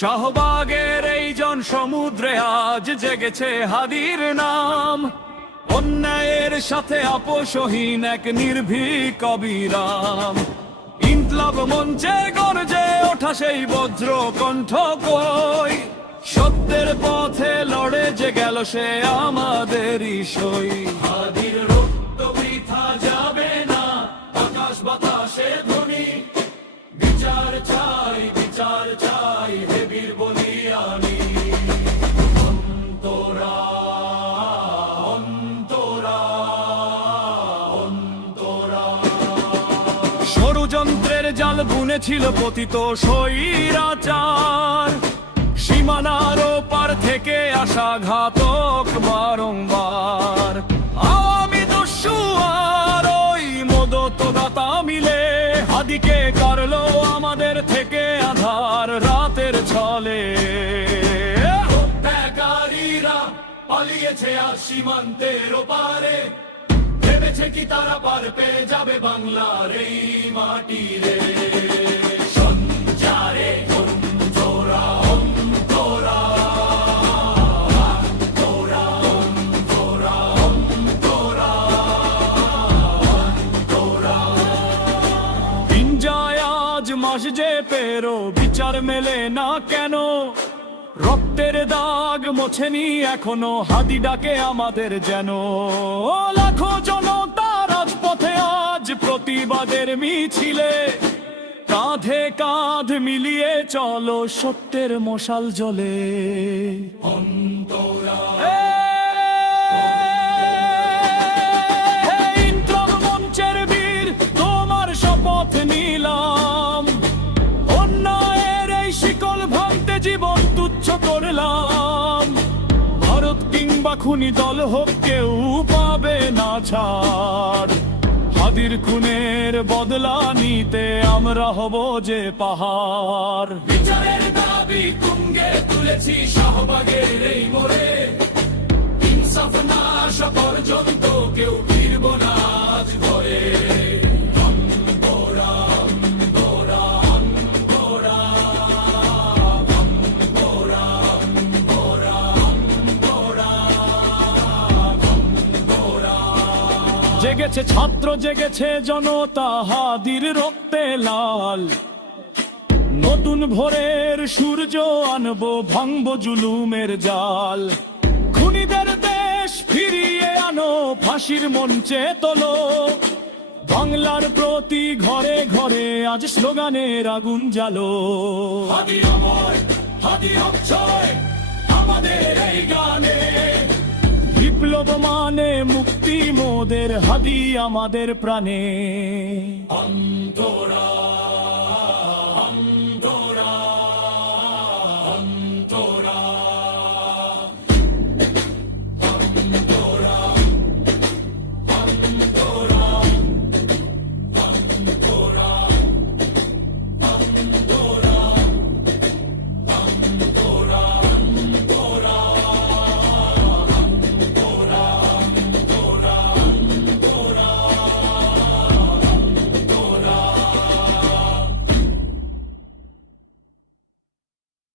শাহবাগের এই জন সমুদ্রে আজ জেগেছে হাদির নাম, অন্যায়ের সাথে আপোষহীন এক নির্ভীক অবিরাম। ইনকলাব মঞ্চে গর্জে ওঠা সেই বজ্র কণ্ঠ কই, সত্যের পথে লড়ে যে গেল সে আমাদেরই সই। হাদির রক্ত বৃথা যাবে না, আকাশ বাতাসে ধ্বনি, বিচার চাই বিচার চাই হে বীর বলিয়ানি। অন্তরা অন্তরা অন্তরা ষড়যন্ত্রের জাল বুনেছিল পতিত স্বৈরাচার, সীমানার ওপার থেকে আসা ঘাতক বারংবার। আওয়ামী দস্যু আর ওই মদতদাতা মিলে হাদিকে কারলো আমাদের থেকে আধার রাতের ছলে। হত্যাকারীরা পালিয়েছে আর সীমান্তের ওপারে, ভেবেছে কি তারা পার পেয়ে যাবে বাংলার এই মাটি রে। সঞ্চারে অন্তরা অন্তরা অন্তরা অন্তরা অন্তরা অন্তরা। দিন যায় আজ মাস যে পেরো, বিচার মেলে না কেন? রক্তের দাগ মোছেনি এখনো, হাদি ডাকে আমাদের যেন। লাখো জনতা রাজপথে আজ প্রতিবাদের মিছিলে, কাঁধে কাঁধ মিলিয়ে চলো সত্যের মশাল জ্বলে। অন্তরা ইনকলাব মঞ্চের বীর তোমার শপথ নিলাম, অন্যায়ের এই শিকল ভাঙতে জীবন তুচ্ছ করলাম। ভারত কিংবা খুনি দল হোক কেউ পাবে না ছাড়, হাদির খুনের বদলা নিতে আমরা হব যে পাহাড়। বিচারের দাবি তুঙ্গে তুলেছি শাহবাগের এই মোড়ে, ইনসাফ না আসা পর্যন্ত কেউ ফিরব না আজ ঘরে। জেগেছে ছাত্র জেগেছে জনতা, হাদির রক্তে লাল। নতুন ভোরের সূর্য আনবো, ভাঙবো জুলুমের জাল। খুনিদের দেশ ফিরিয়ে আনো, ফাঁসির মঞ্চে তোলো। বাংলার প্রতি ঘরে ঘরে আজ স্লোগানের আগুন জ্বালো। হাদি অমর হাদি অক্ষয় আমাদের এই গানে, বিপ্লব মানে মুক্তি মোদের, হাদি আমাদের প্রাণে। অন্তরা।